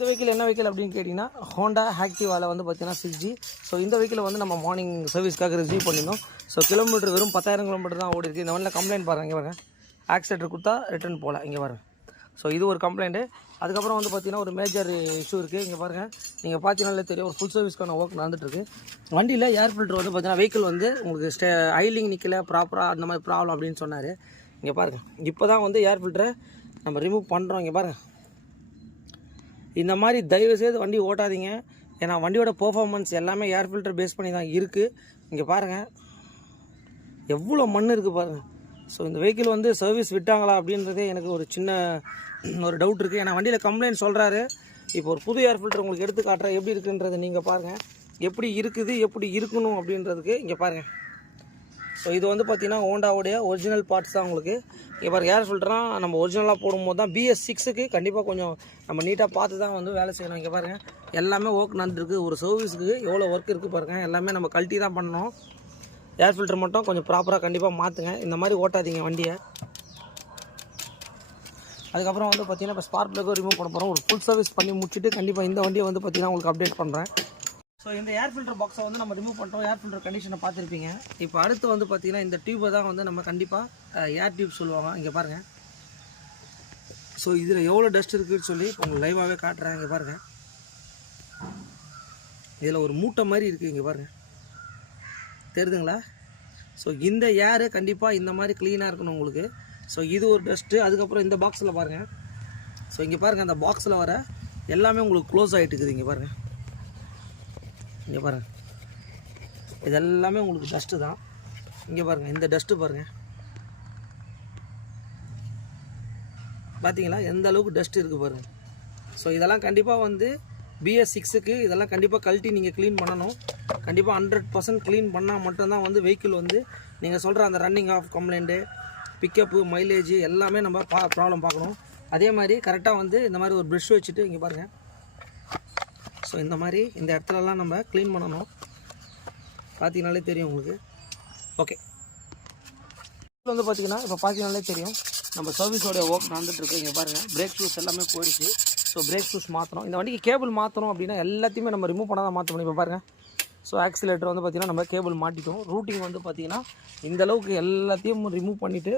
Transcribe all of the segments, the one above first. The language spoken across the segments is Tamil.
இந்த வெஹிக்கிள் என்ன வெஹிக்கிள் அப்படின்னு கேட்டிங்கன்னா ஹோண்டா ஆக்டிவாவில் வந்து பார்த்தீங்கன்னா 6G. ஸோ இந்த வெஹிக்கிள் வந்து நம்ம மார்னிங் சர்வீஸ்க்காக ரிசீவ் பண்ணியிருந்தோம். ஸோ கிலோமீட்டர் வெறும் 10,000 கிலோமீட்டர் தான் ஓடி இருக்குது. இந்த வண்டியில் கம்ப்ளைண்ட் பாருங்கள், இங்கே பாருங்கள், ஆக்சிடென்ட் கொடுத்தா ரிட்டர்ன் போகல, இங்கே பாருங்கள். ஸோ இது ஒரு கம்ப்ளைண்ட்டு. அதுக்கப்புறம் வந்து பார்த்திங்கன்னா ஒரு மேஜர் இஷ்யூ இருக்குது. இங்கே பாருங்கள், நீங்கள் பார்த்தீங்கன்னாலே தெரியும், ஒரு ஃபுல் சர்வீஸ்க்கான ஒர்க் நடந்துட்டுருக்கு. வண்டியில் ஏர் ஃபில்டர் வந்து பார்த்தீங்கன்னா வெஹிக்கிள் வந்து உங்களுக்கு ஐலிங் நிற்கல ப்ராப்பராக அந்த மாதிரி ப்ராப்ளம் அப்படின்னு சொன்னார். இங்கே பாருங்கள், இப்போ தான் வந்து ஏர் ஃபில்டரை நம்ம ரிமூவ் பண்ணுறோம். இங்கே பாருங்கள், இந்த மாதிரி தயவுசெய்து வண்டி ஓட்டாதீங்க. ஏன்னா வண்டியோட பெர்ஃபார்மன்ஸ் எல்லாமே ஏர் ஃபில்டர் பேஸ் பண்ணி தான் இருக்குது. இங்கே பாருங்கள் எவ்வளோ மண் இருக்குது பாருங்கள். ஸோ இந்த வெஹிக்கிள் வந்து சர்வீஸ் விட்டாங்களா அப்படின்றதே எனக்கு ஒரு சின்ன ஒரு டவுட் இருக்குது. ஏன்னா வண்டியில் கம்ப்ளைண்ட் சொல்கிறாரு. இப்போ ஒரு புது ஏர் ஃபில்டர் உங்களுக்கு எடுத்து காட்டுறேன் எப்படி இருக்குன்றது நீங்கள் பாருங்கள். எப்படி இருக்குது, எப்படி இருக்கணும் அப்படின்றதுக்கு இங்கே பாருங்கள். ஸோ இது வந்து பார்த்திங்கன்னா ஹோண்டாவுடைய ஒரிஜினல் பார்ட்ஸ் தான் உங்களுக்கு. இங்கே பாருங்கள், ஏர் ஃபில்டர்லாம் நம்ம ஒரிஜினலாக போடும்போது தான் BS6க்கு கண்டிப்பாக கொஞ்சம் நம்ம நீட்டாக பார்த்து தான் வந்து வேலை செய்யணும். இங்கே பாருங்கள், எல்லாமே ஒர்க் நடந்துருக்கு. ஒரு சர்வீஸுக்கு எவ்வளோ ஒர்க் இருக்குது பாருங்கள். எல்லாமே நம்ம கழட்டி தான் பண்ணணும். ஏர் ஃபில்டர் மட்டும் கொஞ்சம் ப்ராப்பராக கண்டிப்பாக மாற்றுங்க. இந்த மாதிரி ஓட்டாதீங்க வண்டியை. அதுக்கப்புறம் வந்து பார்த்திங்கன்னா இப்போ ஸ்பார்க் ப்ளக்கை ரிமூவ் பண்ண போகிறோம். ஒரு ஃபுல் சர்வீஸ் பண்ணி முடிச்சுட்டு கண்டிப்பாக இந்த வண்டியை வந்து பார்த்திங்கன்னா உங்களுக்கு அப்டேட் பண்ணுறேன். ஸோ இந்த ஏர் ஃபில்டர் பாக்ஸை வந்து நம்ம ரிமூவ் பண்ணுறோம். ஏர் ஃபில்டர் கண்டிஷனை பார்த்துருப்பீங்க. இப்போ அடுத்து வந்து பார்த்திங்கன்னா இந்த டியூப்பை தான் வந்து நம்ம கண்டிப்பாக ஏர் டியூப் சொல்லுவாங்க. இங்கே பாருங்கள், ஸோ இதில் எவ்வளோ டஸ்ட் இருக்குதுன்னு சொல்லி உங்களுக்கு லைவாகவே காட்டுறேன். இங்கே பாருங்கள், இதில் ஒரு மூட்டை மாதிரி இருக்குது. இங்கே பாருங்கள், தெரியுதுங்களா? ஸோ இந்த ஏரு கண்டிப்பாக இந்த மாதிரி க்ளீனாக இருக்கணும் உங்களுக்கு. ஸோ இது ஒரு டஸ்ட்டு. அதுக்கப்புறம் இந்த பாக்ஸில் பாருங்கள். ஸோ இங்கே பாருங்கள், அந்த பாக்ஸில் வர எல்லாமே உங்களுக்கு க்ளோஸ் ஆகிட்டு இருக்குது. இங்கே பாருங்கள், இங்கே பாருங்கள், இது எல்லாமே உங்களுக்கு டஸ்ட்டு தான். இங்கே பாருங்கள், இந்த டஸ்ட்டு பாருங்கள், பார்த்தீங்களா எந்த அளவுக்கு டஸ்ட் இருக்குது பாருங்கள். ஸோ இதெல்லாம் கண்டிப்பாக வந்து BS6க்கு இதெல்லாம் கண்டிப்பாக கழட்டி நீங்கள் க்ளீன் பண்ணணும். கண்டிப்பாக 100% க்ளீன் பண்ணால் மட்டும்தான் வந்து வெஹிக்கிள் வந்து நீங்கள் சொல்கிற அந்த running off complaint, pickup, mileage எல்லாமே நம்ம ப்ராப்ளம் பார்க்கணும். அதே மாதிரி கரெக்டாக வந்து இந்த மாதிரி ஒரு ப்ரஷ் வச்சுட்டு இங்கே பாருங்கள். ஸோ இந்த மாதிரி இந்த இடத்துலலாம் நம்ம க்ளீன் பண்ணணும். பார்த்தீங்கனாலே தெரியும் உங்களுக்கு. ஓகே, வந்து பார்த்திங்கன்னா இப்போ பார்த்தீங்கனாலே தெரியும் நம்ம சர்வீஸோடைய ஒர்க் நடந்துகிட்ருக்கு. இங்கே பாருங்கள், பிரேக் ஷூஸ் எல்லாமே போயிடுச்சு. ஸோ பிரேக் ஷூஸ் மாற்றணும். இந்த வண்டிக்கு கேபிள் மாற்றணும் அப்படின்னா எல்லாத்தையுமே நம்ம ரிமூவ் பண்ண தான் மாற்றணும். இப்போ பாருங்கள், ஸோ ஆக்சிலேட்டர் வந்து பார்த்திங்கன்னா நம்ம கேபிள் மாட்டிட்டோம். ரூட்டிங் வந்து பார்த்திங்கன்னா இந்தளவுக்கு எல்லாத்தையும் ரிமூவ் பண்ணிவிட்டு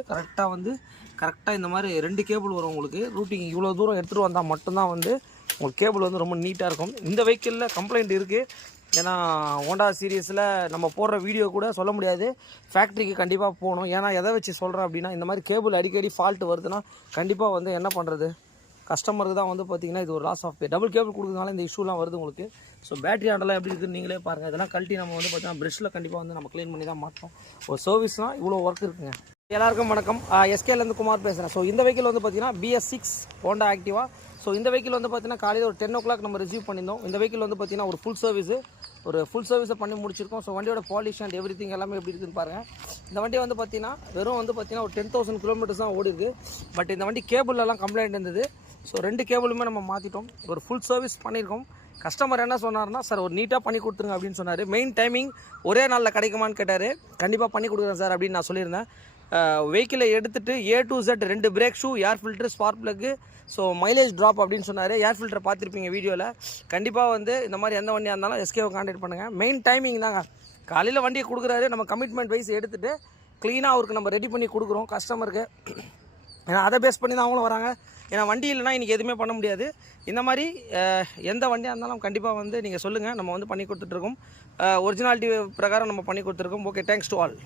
கரெக்டாக இந்த மாதிரி 2 கேபிள் வரும் உங்களுக்கு. ரூட்டிங் இவ்வளோ தூரம் எடுத்துகிட்டு வந்தால் மட்டும்தான் வந்து உங்களுக்கு கேபிள் வந்து ரொம்ப நீட்டாக இருக்கும். இந்த வெஹிக்கிளில் கம்ப்ளைண்ட் இருக்குது. ஏன்னா ஹோண்டா சீரியஸில் நம்ம போடுற வீடியோ கூட சொல்ல முடியாது, ஃபேக்ட்ரிக்கு கண்டிப்பாக போகணும். ஏன்னா எதை வச்சு சொல்கிறேன் அப்படின்னா, இந்த மாதிரி கேபிள் அடிக்கடி ஃபால்ட்டு வருதுன்னா கண்டிப்பாக வந்து என்ன பண்ணுறது, கஸ்டமருக்கு தான் வந்து பார்த்திங்கன்னா இது ஒரு loss of pay. Double cable கொடுக்குறதுனால இந்த இஷ்யூலாம் வருது உங்களுக்கு. ஸோ பேட்டரி ஆண்டெல்லாம் எப்படி இருக்குன்னு நீங்களே பாருங்கள். இதெல்லாம் கழட்டி நம்ம வந்து பார்த்திங்கன்னா ப்ரெஷ்ஷில் கண்டிப்பாக வந்து நம்ம க்ளீன் பண்ணி தான் மாற்றோம். ஒரு சர்வீஸ்னால் இவ்வளோ ஒர்க் இருக்குங்க. எல்லாருக்கும் வணக்கம், SKலேருந்து குமார் பேசுகிறேன். ஸோ இந்த வெஹிக்கிள் வந்து பார்த்திங்கன்னா BS6 ஹோண்டா ஆக்டிவா. ஸோ இந்த வெஹிக்கிள் வந்து பார்த்திங்கன்னா காலையில் ஒரு 10 o'clock நம்ம ரிசீவ் பண்ணியிருந்தோம். இந்த வெஹிக்கிள் வந்து பார்த்திங்கன்னா ஒரு ஃபுல் சர்வீஸை பண்ணி முடிச்சிருக்கோம். ஸோ வண்டியோட பாலிஷ் அண்ட் எவ்ரிதிங் எல்லாமே எப்படி இருக்குன்னு பாருங்கள். இந்த வண்டி வந்து பார்த்திங்கன்னா வெறும் வந்து பார்த்திங்கன்னா ஒரு 10,000 கிலோமீட்டர்ஸ் தான் ஓடி இருக்குது. பட் இந்த வண்டி கேபிளெலாம் கம்ப்ளைண்ட் இருந்தது. ஸோ 2 கேபிளுமே நம்ம மாற்றிட்டோம். ஒரு ஃபுல் சர்வீஸ் பண்ணியிருக்கோம். கஸ்டமர் என்ன சொன்னார்னா, சார் ஒரு நீட்டாக பண்ணி கொடுத்துருங்க அப்படின்னு சொன்னார். மெயின் டைமிங் ஒரே நாளில் கிடைக்குமான்னு கேட்டார். கண்டிப்பாக பண்ணி கொடுக்குறேன் சார் அப்படின்னு நான் சொல்லியிருந்தேன். வெஹிக்கிளை எடுத்துகிட்டு A to Z 2 brake shoe, air filter, spark plug, so mileage drop அப்படின்னு சொன்னார். ஏர் ஃபில்டர் பார்த்துருப்பீங்க வீடியோவில். கண்டிப்பாக வந்து இந்த மாதிரி எந்த வண்டியாக இருந்தாலும் SKவை கான்டாக்ட் பண்ணுங்கள். மெயின் டைமிங் தாங்க. காலையில் வண்டியை கொடுக்குறாரு, நம்ம கமிட்மெண்ட் வைஸ் எடுத்துகிட்டு க்ளீனாக அவருக்கு நம்ம ரெடி பண்ணி கொடுக்குறோம் கஸ்டமருக்கு. ஏன்னா அதை பேஸ் பண்ணி தான் அவங்களும் வராங்க. ஏன்னா வண்டி இல்லைனா இன்றைக்கி எதுவுமே பண்ண முடியாது. இந்த மாதிரி எந்த வண்டியாக இருந்தாலும் கண்டிப்பாக வந்து நீங்கள் சொல்லுங்கள், நம்ம வந்து பண்ணி கொடுத்துட்ருக்கோம். ஒரிஜினாலிட்டி பிரகாரம் நம்ம பண்ணி கொடுத்துருக்கோம். Okay, thanks to all.